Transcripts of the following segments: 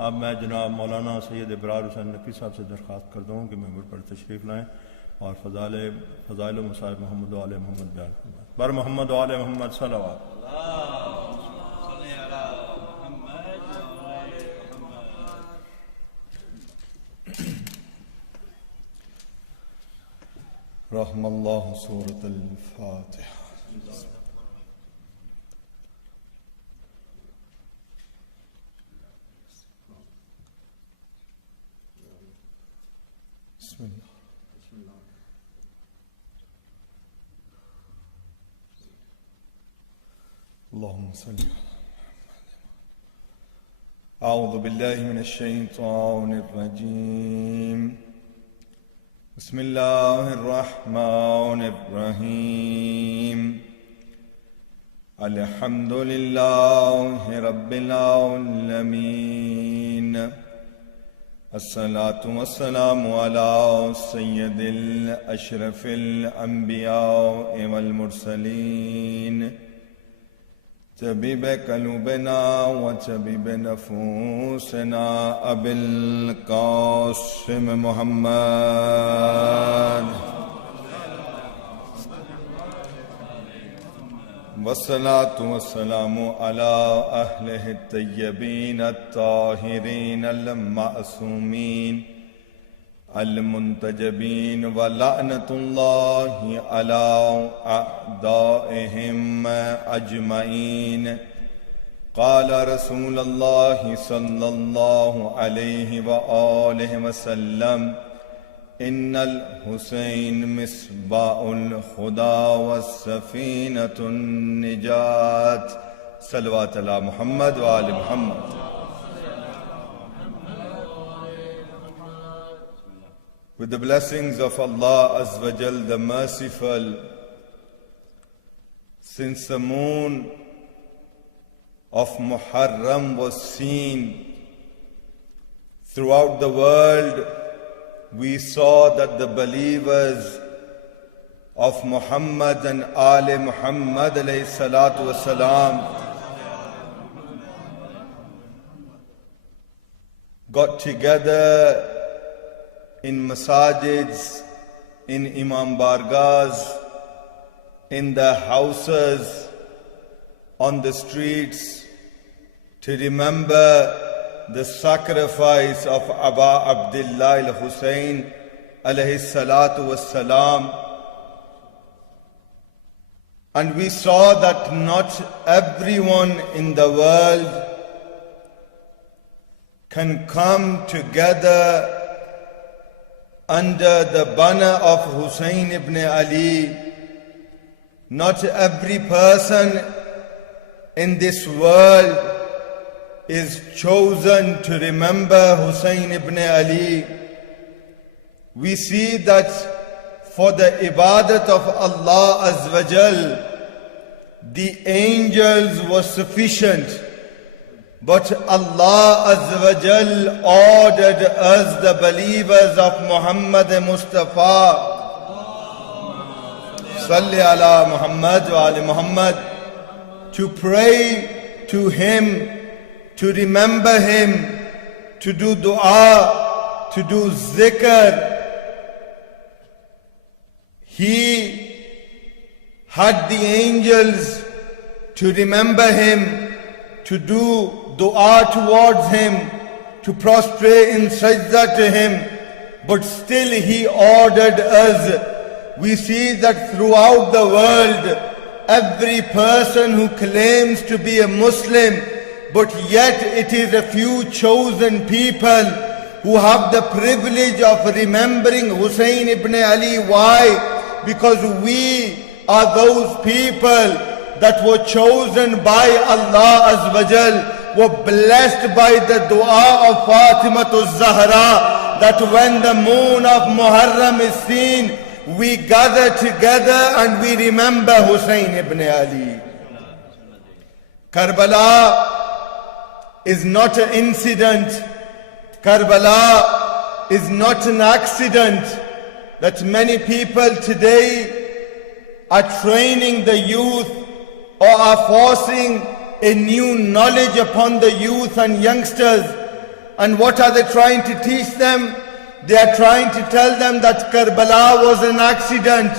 अब मैं जनाब मौलाना सैयद इब्रार हुसैन नकवी साहब से दरख्वास्त करता हूँ कि मेंबर पर तशरीफ़ लाएँ और फ़ज़ाइल मसाइब मोहम्मद आले मोहम्मद बयान फरमाएं। बर मोहम्मद आले मोहम्मद सल्लल्लाहु रहमल्लाहु सूरतल फातिहा। اللهم صل أعوذ بالله من الشيطان الرجيم بسم الله الرحمن الرحيم الحمد لله رب العالمين الصلاة والسلام على سيد الأشرف الأنبياء والمرسلين طبيب قلوبنا وطبيب نفوسنا أبي القاسم محمد والصلاة والسلام على أهله الطيبين الطاهرين المعصومين المنتجبين ولعنة الله على أعدائهم أجمعين قال رسول الله صلى الله عليه وآله وسلم إن الحسين مصباح الهدى والسفينة النجاة صلوات على محمد وآل محمد. With the blessings of Allah Azza wa Jal, the Merciful, since the moon of Muharram was seen throughout the world, we saw that the believers of Muhammad and Ali Muhammad alayhi salatu wasalam got together in masajids, in Imam Bargahs, in their houses, on the streets, to remember the sacrifice of Aba Abdullah al-Hussein alayhi salatu wassalam. And we saw that not everyone in the world can come together under the banner of Hussein ibn Ali. Not every person in this world is chosen to remember Hussein ibn Ali. We see that for the ibadat of Allah Azza wa Jal, the angels were sufficient. But Allah Azza wa Jal ordered us, the believers of Muhammad Mustafa, Salli ala Muhammad wa ali Muhammad, to pray to Him, to remember Him, to do dua, to do zikr. He had the angels to remember Him, to do dua towards Him, to prostrate in sajda to Him, but still He ordered us. We see that throughout the world, every person who claims to be a Muslim, but yet it is a few chosen people who have the privilege of remembering Hussein ibn Ali. Why? Because we are those people that were chosen by Allah Azza wa Jal, were blessed by the dua of Fatimatu Zahra, that when the moon of Muharram is seen, we gather together and we remember Hussein ibn Ali. Karbala is not an incident. Karbala is not an accident. That many people today are training the youth or are forcing a new knowledge upon the youth and youngsters, And what are they trying to teach them? They are trying to tell them that Karbala was an accident.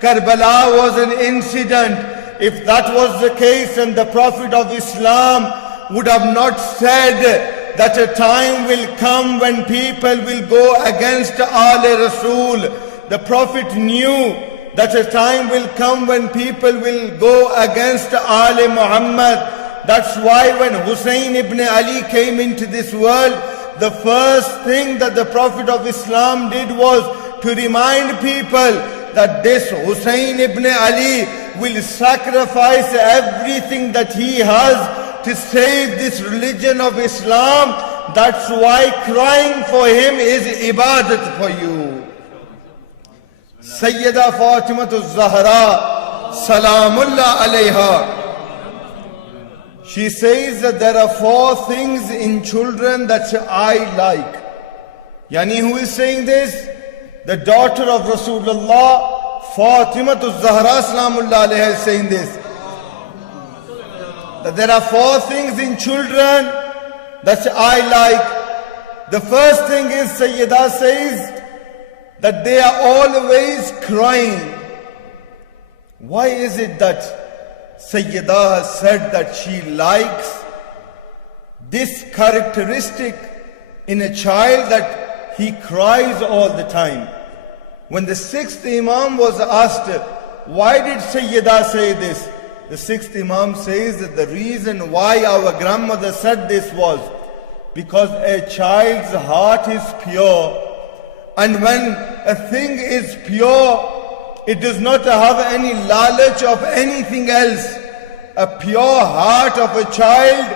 Karbala was an incident. If that was the case, and the Prophet of Islam would have not said that a time will come when people will go against Ahle Rasul. The Prophet knew that a time will come when people will go against Ahle Muhammad. That's why when Hussein ibn Ali came into this world, the first thing that the Prophet of Islam did was to remind people that this Hussein ibn Ali will sacrifice everything that he has to save this religion of Islam. That's why crying for him is ibadat for you. Sayyida Fatimatu Zahra, Salamullah alayha. She says that there are 4 things in children that I like. Yani, who is saying this? The daughter of Rasulullah, Fatimatu Zahra Salamullah alayha, is saying this. That there are 4 things in children that I like. The first thing is, Sayyida says, that they are always crying. Why is it that Sayyida has said that she likes this characteristic in a child, that he cries all the time? When the 6th Imam was asked, why did Sayyida say this? The 6th Imam says that the reason why our grandmother said this was because a child's heart is pure. And when a thing is pure, it does not have any lalach of anything else. A pure heart of a child,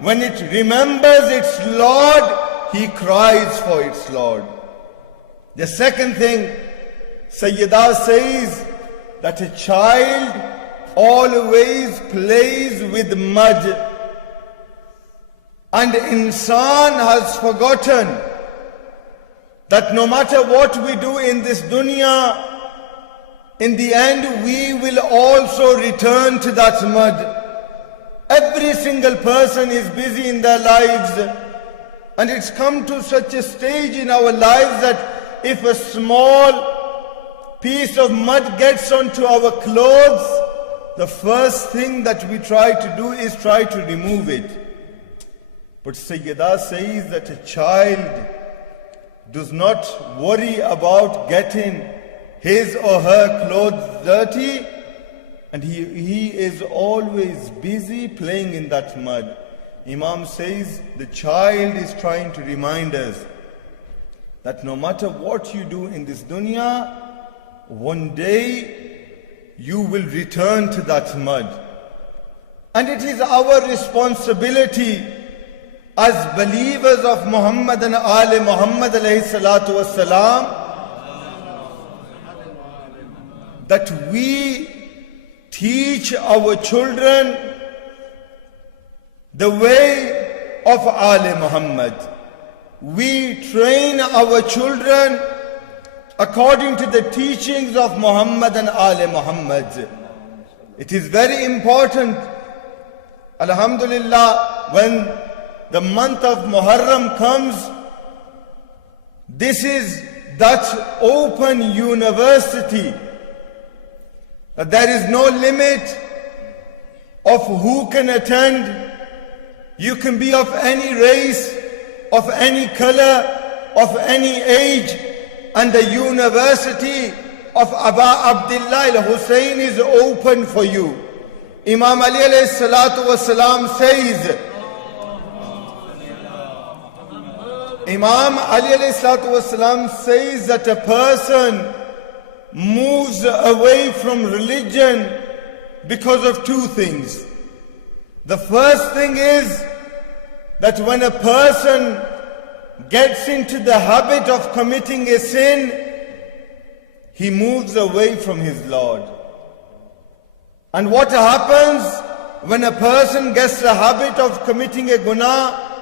when it remembers its Lord, he cries for its Lord. The second thing, Sayyida says that a child always plays with mud. And insan has forgotten that no matter what we do in this dunya, in the end we will also return to that mud. Every single person is busy in their lives, and it's come to such a stage in our lives that if a small piece of mud gets onto our clothes, the first thing that we try to do is try to remove it. But Sayyida says that a child does not worry about getting his or her clothes dirty, and he is always busy playing in that mud. Imam says the child is trying to remind us that no matter what you do in this dunya, one day you will return to that mud. And it is our responsibility as believers of Muhammad and Ahle Muhammad alayhi salatu wassalam, that we teach our children the way of Ahle Muhammad. We train our children according to the teachings of Muhammad and Ahle Muhammad. It is very important, Alhamdulillah, when the month of Muharram comes, this is that open university. There is no limit of who can attend. You can be of any race, of any color, of any age, and the university of Aba Abdullah al-Hussein is open for you. Imam Ali alayhi salatu wasalam says, Imam Ali alayhi salatu wasalam says that a person moves away from religion because of 2 things. The first thing is that when a person gets into the habit of committing a sin, he moves away from his Lord. And what happens when a person gets the habit of committing a guna?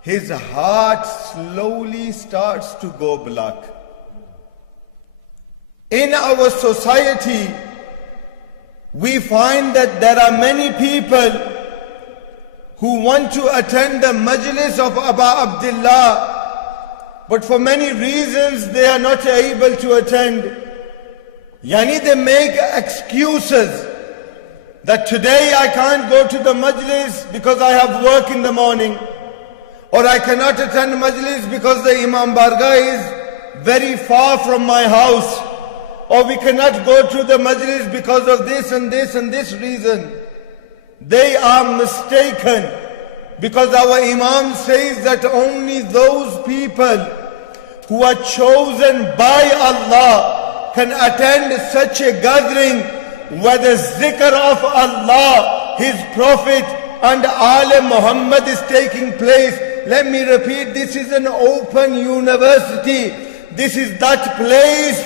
His heart slowly starts to go black. In our society, we find that there are many people who want to attend the majlis of Aba Abdullah, but for many reasons they are not able to attend. Yani they make excuses that today I can't go to the majlis because I have work in the morning, or I cannot attend majlis because the Imam Bargah is very far from my house, or we cannot go to the majlis because of this and this and this reason. They are mistaken, because our Imam says that only those people who are chosen by Allah can attend such a gathering where the zikr of Allah, His Prophet and Al Muhammad is taking place. Let me repeat, this is an open university. This is that place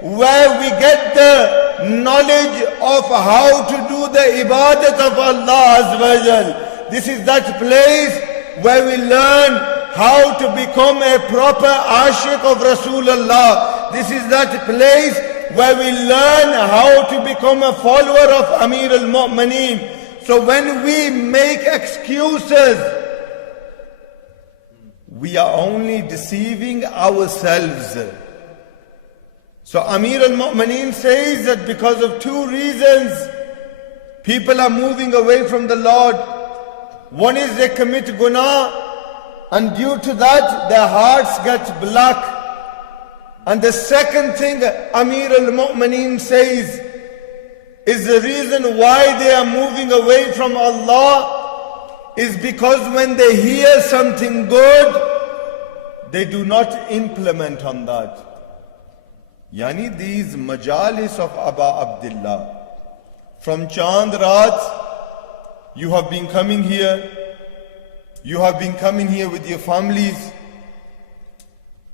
where we get the knowledge of how to do the ibadat of Allah Azza wa Jal. This is that place where we learn how to become a proper ashiq of Rasulullah. This is that place where we learn how to become a follower of Amir al-Mu'mineen. So when we make excuses, we are only deceiving ourselves. So Amir al-Mu'mineen says that because of two reasons, people are moving away from the Lord. One is they commit guna, and due to that their hearts get black. And the second thing Amir al-Mu'mineen says is the reason why they are moving away from Allah is because when they hear something good, they do not implement on that. Yani these majalis of Aba Abdullah, from Chand Raat, you have been coming here, you have been coming here with your families.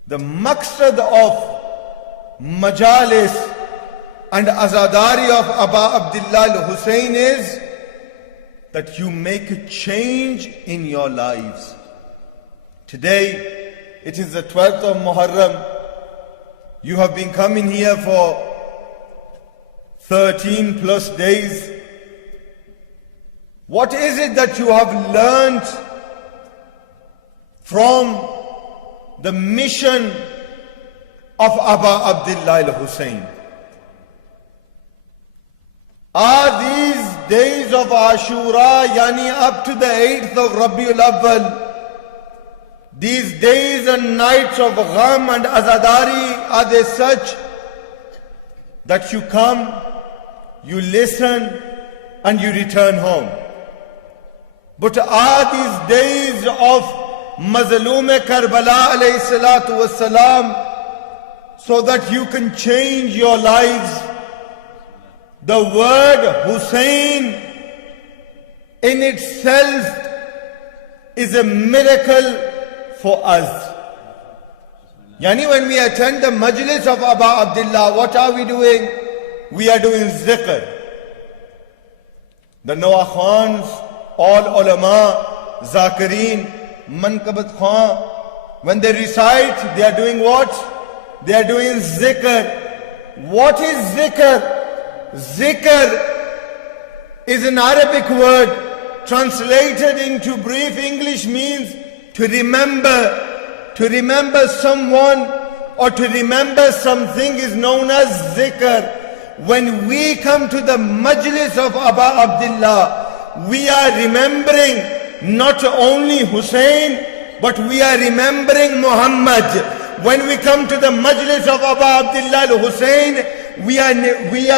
The maqsad of majalis and azadari of Aba Abdullah al-Hussein is that you make a change in your lives. Today, it is the 12th of Muharram. You have been coming here for 13 plus days. What is it that you have learned from the mission of Aba Abdullah al-Hussein? Are these days of Ashura, yani up to the 8th of Rabiul Awwal, these days and nights of gham and azadari, are they such that you come, you listen and you return home? But are these days of Mazloom Karbala alayhi salatu wassalam so that you can change your lives? The word Hussein in itself is a miracle for us. Yani when we attend the majlis of Aba Abdullah, what are we doing? We are doing zikr. The Noah Khans, all ulama, Zakireen, Mankabat Khan, when they recite, they are doing what? They are doing zikr. What is zikr? Zikr is an Arabic word translated into brief English means to remember someone or to remember something is known as zikr. When we come to the majlis of Aba Abdullah, we are remembering not only Hussein, but we are remembering Muhammad. When we come to the majlis of Aba Abdullah al-Hussein, we are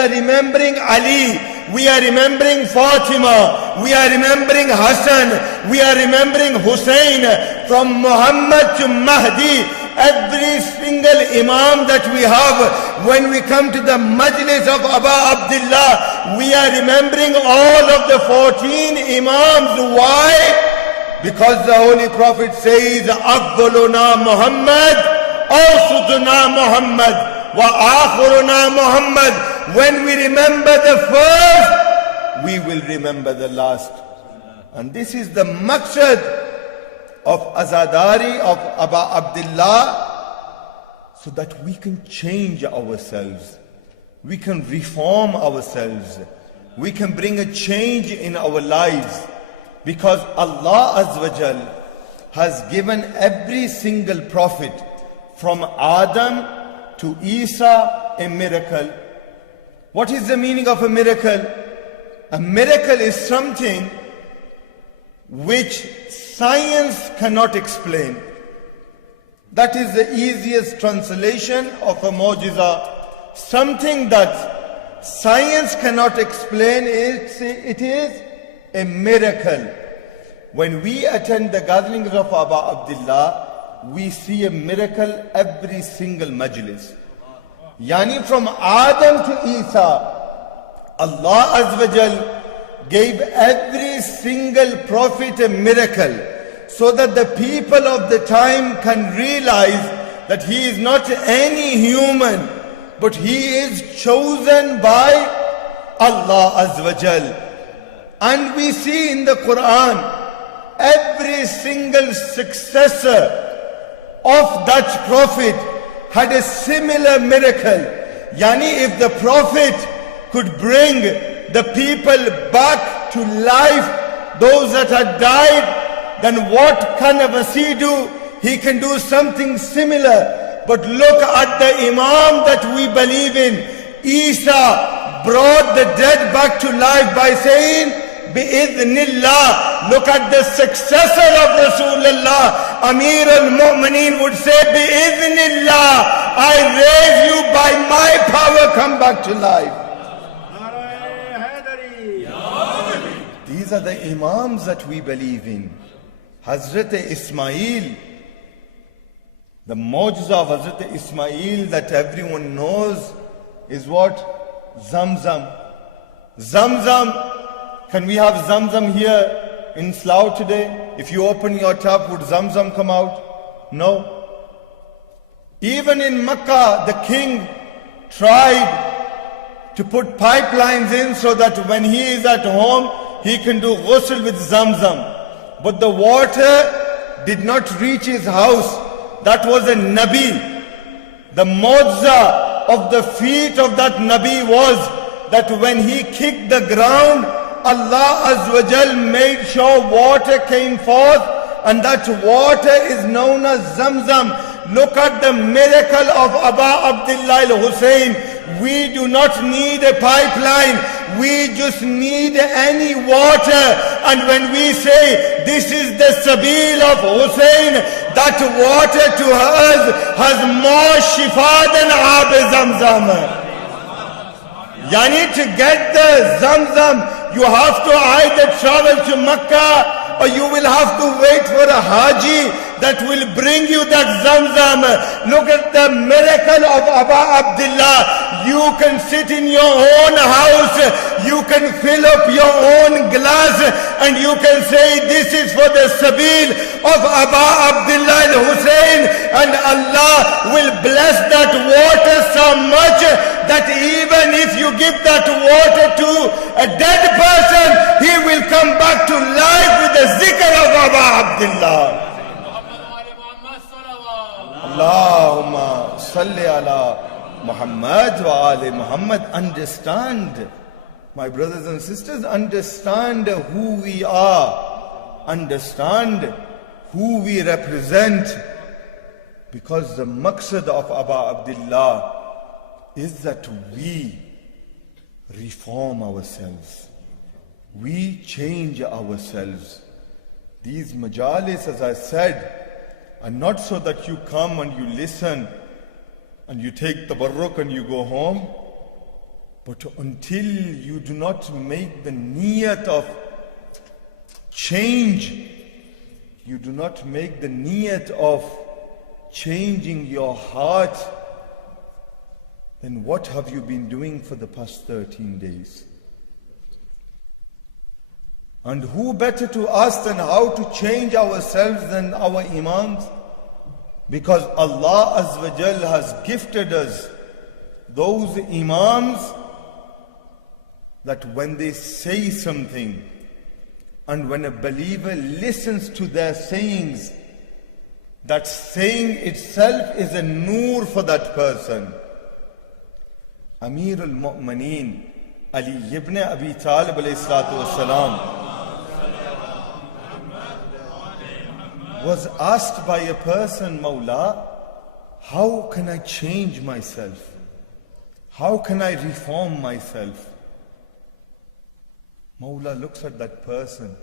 remembering Ali, we are remembering Fatima, we are remembering Hassan, we are remembering Hussein. From Muhammad to Mahdi, every single imam that we have, when we come to the majlis of Aba Abdullah, we are remembering all of the 14 imams. Why? Because the Holy Prophet says, Afdaluna Muhammad, Awsatuna Muhammad, wa akhiruna Muhammad. When we remember the first, we will remember the last. And this is the maqsad of azadari of Aba Abdullah, so that we can change ourselves, we can reform ourselves, we can bring a change in our lives. Because Allah Azza wa Jal has given every single prophet from Adam to Isa a miracle. What is the meaning of a miracle? A miracle is something which science cannot explain. That is the easiest translation of a mu'jiza. Something that science cannot explain, it is a miracle. When we attend the gatherings of Aba Abdullah, we see a miracle every single majlis. Yani from Adam to Isa, Allah Azza wa Jal gave every single prophet a miracle, so that the people of the time can realize that he is not any human, but he is chosen by Allah Azza wa Jal. And we see in the Quran, every single successor of that prophet had a similar miracle. Yani if the prophet could bring the people back to life, those that had died, then what can a Wasi do? He can do something similar. But look at the Imam that we believe in. Isa brought the dead back to life by saying, Bi-idhnillah. Look at the successor of Rasulullah. Amir al-Mu'mineen would say, Bi-idhnillah. I raise you by my power, come back to life. These are the Imams that we believe in. Hazrat Ismail, the mu'jiza of Hazrat Ismail that everyone knows is what? Zamzam. Zamzam. Can we have Zamzam here in Slough today? If you open your tap, would Zamzam come out? No. Even in Makkah, the king tried to put pipelines in so that when he is at home, he can do ghusl with Zamzam. But the water did not reach his house. That was a Nabi. The mu'jiza of the feet of that Nabi was that when he kicked the ground, Allah Azza wa Jal made sure water came forth, and that water is known as Zamzam. Look at the miracle of Aba Abdullah al-Hussein. We do not need a pipeline. We just need any water. And when we say this is the Sabil of Hussein, that water to us has more shifa than Ab Zamzam. Yani to get the Zamzam, you have to either travel to Makkah or you will have to wait for a Haji that will bring you that Zamzam. Look at the miracle of Aba Abdullah. You can sit in your own house, you can fill up your own glass, and you can say this is for the Sabil of Aba Abdullah al-Hussein, and Allah will bless that water so much that even if you give that water to a dead person, he will come back to life with the zikr of Aba Abdullah. Allahumma salli ala Muhammad wa ali Muhammad. Understand, my brothers and sisters, understand who we are. Understand who we represent. Because the maqsad of Aba Abdullah is that we reform ourselves. We change ourselves. These majalis, as I said, are not so that you come and you listen and you take tabarruk and you go home, but until you do not make the niyat of change, you do not make the niyat of changing your heart, then what have you been doing for the past 13 days? And who better to ask than how to change ourselves than our Imams? Because Allah Azza wa Jal has gifted us those Imams that when they say something, and when a believer listens to their sayings, that saying itself is a nur for that person. Amir al-Mu'mineen Ali ibn Abi Talib alayhi salatu wassalam, was asked by a person, Mawla, how can I change myself? How can I reform myself? Mawla looks at that person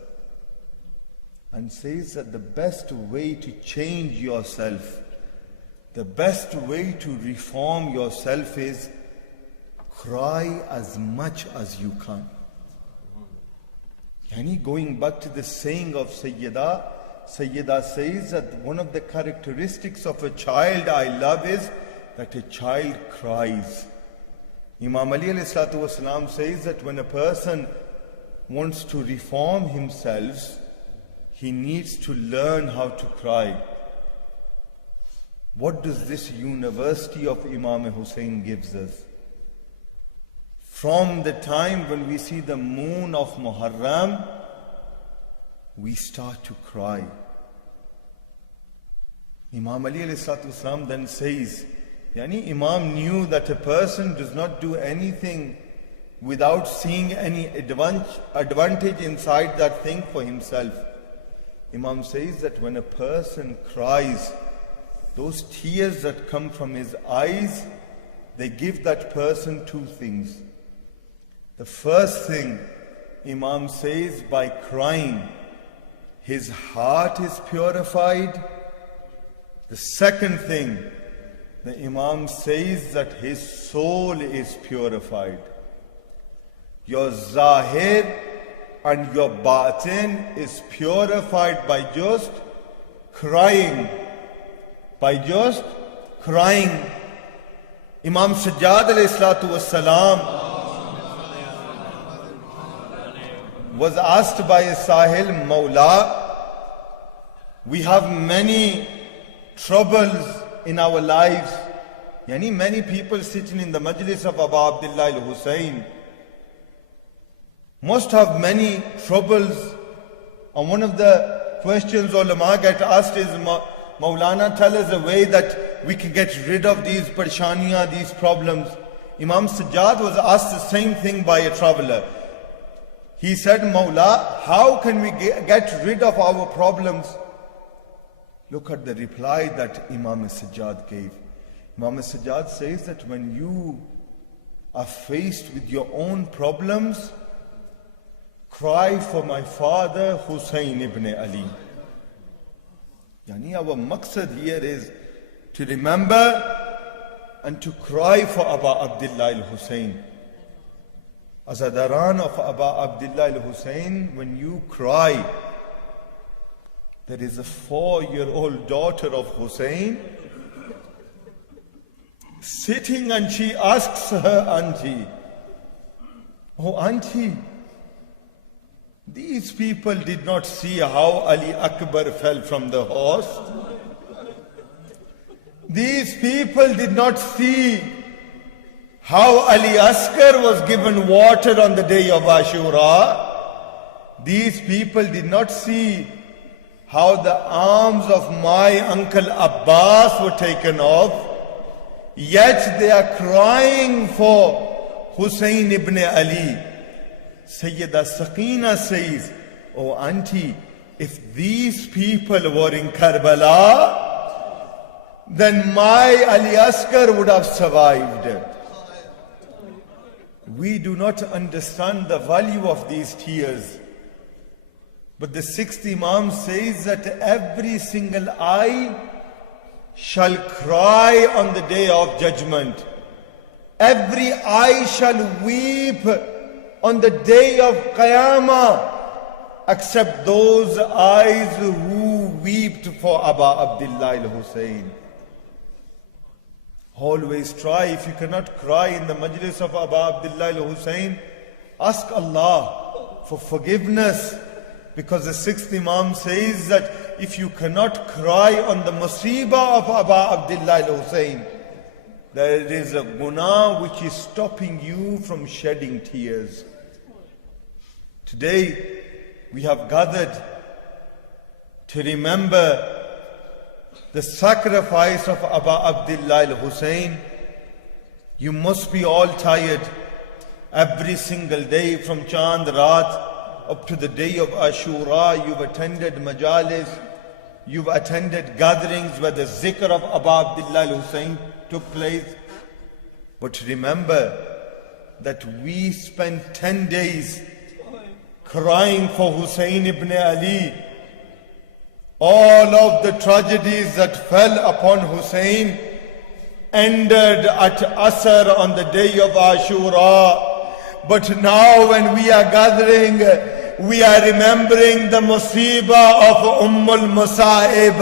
and says that the best way to change yourself, the best way to reform yourself is cry as much as you can. Yani going back to the saying of Sayyida says that one of the characteristics of a child I love is that a child cries. Imam Ali alayhi salatu wasalam says that when a person wants to reform himself, he needs to learn how to cry. What does this university of Imam Hussein gives us? From the time when we see the moon of Muharram, we start to cry. Imam Ali alayhi salatu wasalam then says, Yani Imam knew that a person does not do anything without seeing any advantage inside that thing for himself. Imam says that when a person cries, those tears that come from his eyes, they give that person two things. The first thing, Imam says, by crying, his heart is purified. The second thing, the Imam says that his soul is purified. Your zahir and your batin is purified by just crying. By just crying. Imam Sajjad alayhi salatu wassalam was asked by a Sahil, Mawla, we have many troubles in our lives. Yani many people sitting in the majlis of Aba Abdullah al-Hussein must have many troubles. And one of the questions ulama get asked is, Maulana, tell us a way that we can get rid of these parshaniya, these problems. Imam Sajjad was asked the same thing by a traveler. He said, Mawla, how can we get rid of our problems? Look at the reply that Imam Sajjad gave. Imam Sajjad says that when you are faced with your own problems, cry for my father Hussein ibn Ali. Yani our maqsad here is to remember and to cry for Aba Abdullah al-Hussein. Azadaran of Aba Abdullah al-Hussein, when you cry, there is a 4-year-old daughter of Hussein sitting, and she asks her auntie, oh auntie, these people did not see how Ali Akbar fell from the horse. These people did not see how Ali Asghar was given water on the day of Ashura. These people did not see how the arms of my uncle Abbas were taken off. Yet they are crying for Hussein ibn Ali. Sayyida Saqina says, oh auntie, if these people were in Karbala, then my Ali Asghar would have survived. We do not understand the value of these tears. But the 6th Imam says that every single eye shall cry on the day of judgment. Every eye shall weep on the day of Qiyamah, except those eyes who wept for Aba Abdullah al-Hussein. Always try, if you cannot cry in the majlis of Aba Abdullah al-Hussein, ask Allah for forgiveness. Because the 6th Imam says that if you cannot cry on the musibah of Aba Abdullah al-Hussein, there is a guna which is stopping you from shedding tears. Today, we have gathered to remember the sacrifice of Aba Abdullah al-Hussein. You must be all tired. Every single day from Chand Raat up to the day of Ashura, you've attended majalis, You've attended gatherings where the zikr of Abu Abdullah al-Hussein took place. But remember that we spent 10 days crying for Hussein ibn Ali. All of the tragedies that fell upon Hussein ended at Asr on the day of Ashura. But now when we are gathering, we are remembering the musibah of al-Masa'ib.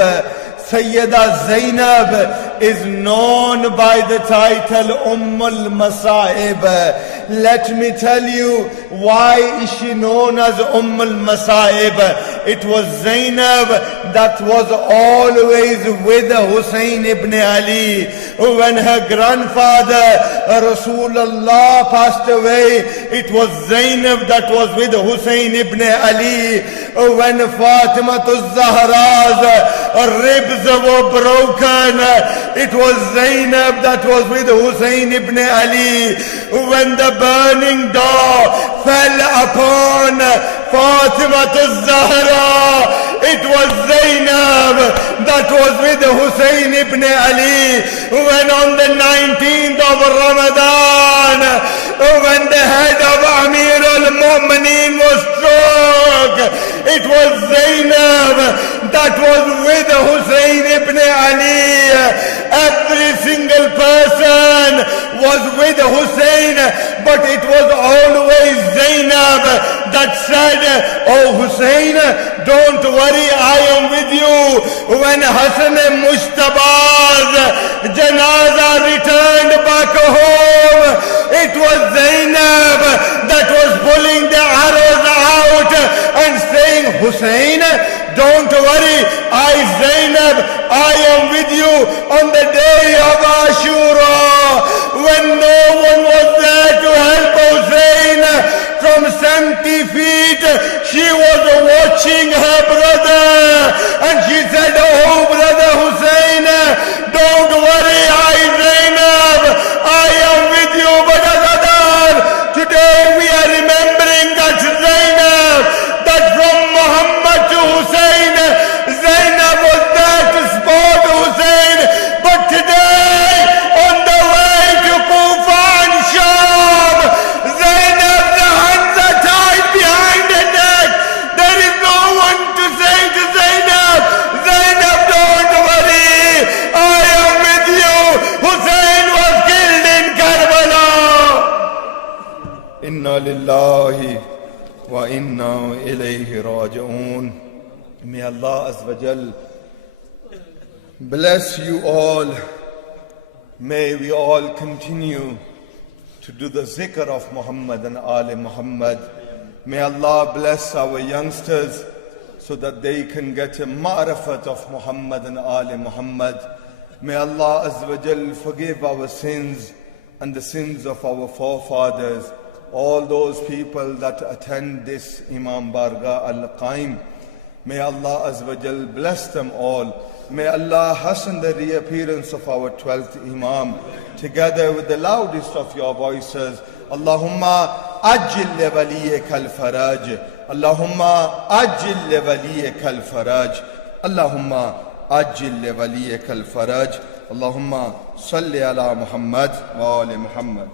Sayyida Zainab is known by the title al-Masa'ib. Let me tell you, why is she known as al-Masa'ib? It was Zainab that was always with Hussein ibn Ali. When her grandfather Rasulullah passed away, it was Zainab that was with Hussein ibn Ali. When Fatima al-Zahra's ribs were broken, it was Zainab that was with Hussein ibn Ali. When the burning door fell upon Fatima al-Zahra, it was Zainab that was with Hussein ibn Ali. When on the 19th of Ramadan, when the head of Amir al-Mu'mineen was struck, it was Zainab that was with Hussein ibn Ali. Every single person was with Hussein, but it was always Zainab that said, "Oh Hussein, don't worry, I am with you." When Hassan Mushtaba's janaza returned back home, it was Zainab that was pulling the arrows out and saying, "Hussein, don't worry, I Zainab, I am with you on the day of Ashura." When no one was there to help Hussein, from 70 feet, she was watching her brother, and she said, "Oh brother Hussein, don't worry, I Zainab, I am with you." But today we are remembering that Zainab, that from Muhammad to Hussein, Zainab was there to support Hussein. But today, on the way to Kufa and Sham, Zainab's hands are tied behind her neck. There is no one to say to Zainab, "Zainab, don't worry, I am with you." Hussein was killed in Karbala. Inna lillahi wa inna ilayhi raji'un. May Allah Azza wa Jal bless you all. May we all continue to do the zikr of Muhammad and Ali Muhammad. May Allah bless our youngsters so that they can get a ma'rifat of Muhammad and Ali Muhammad. May Allah Azza wa Jal forgive our sins and the sins of our forefathers. All those people that attend this Imam Bargah Al-Qaim, may Allah Azza wa Jal bless them all. May Allah hasten the reappearance of our 12th Imam, together with the loudest of your voices. Allahumma ajil li waliyika al-faraj. Allahumma ajil li waliyika al-faraj. Allahumma ajil li waliyika al-faraj. Allahumma salli ala Muhammad wa ali Muhammad.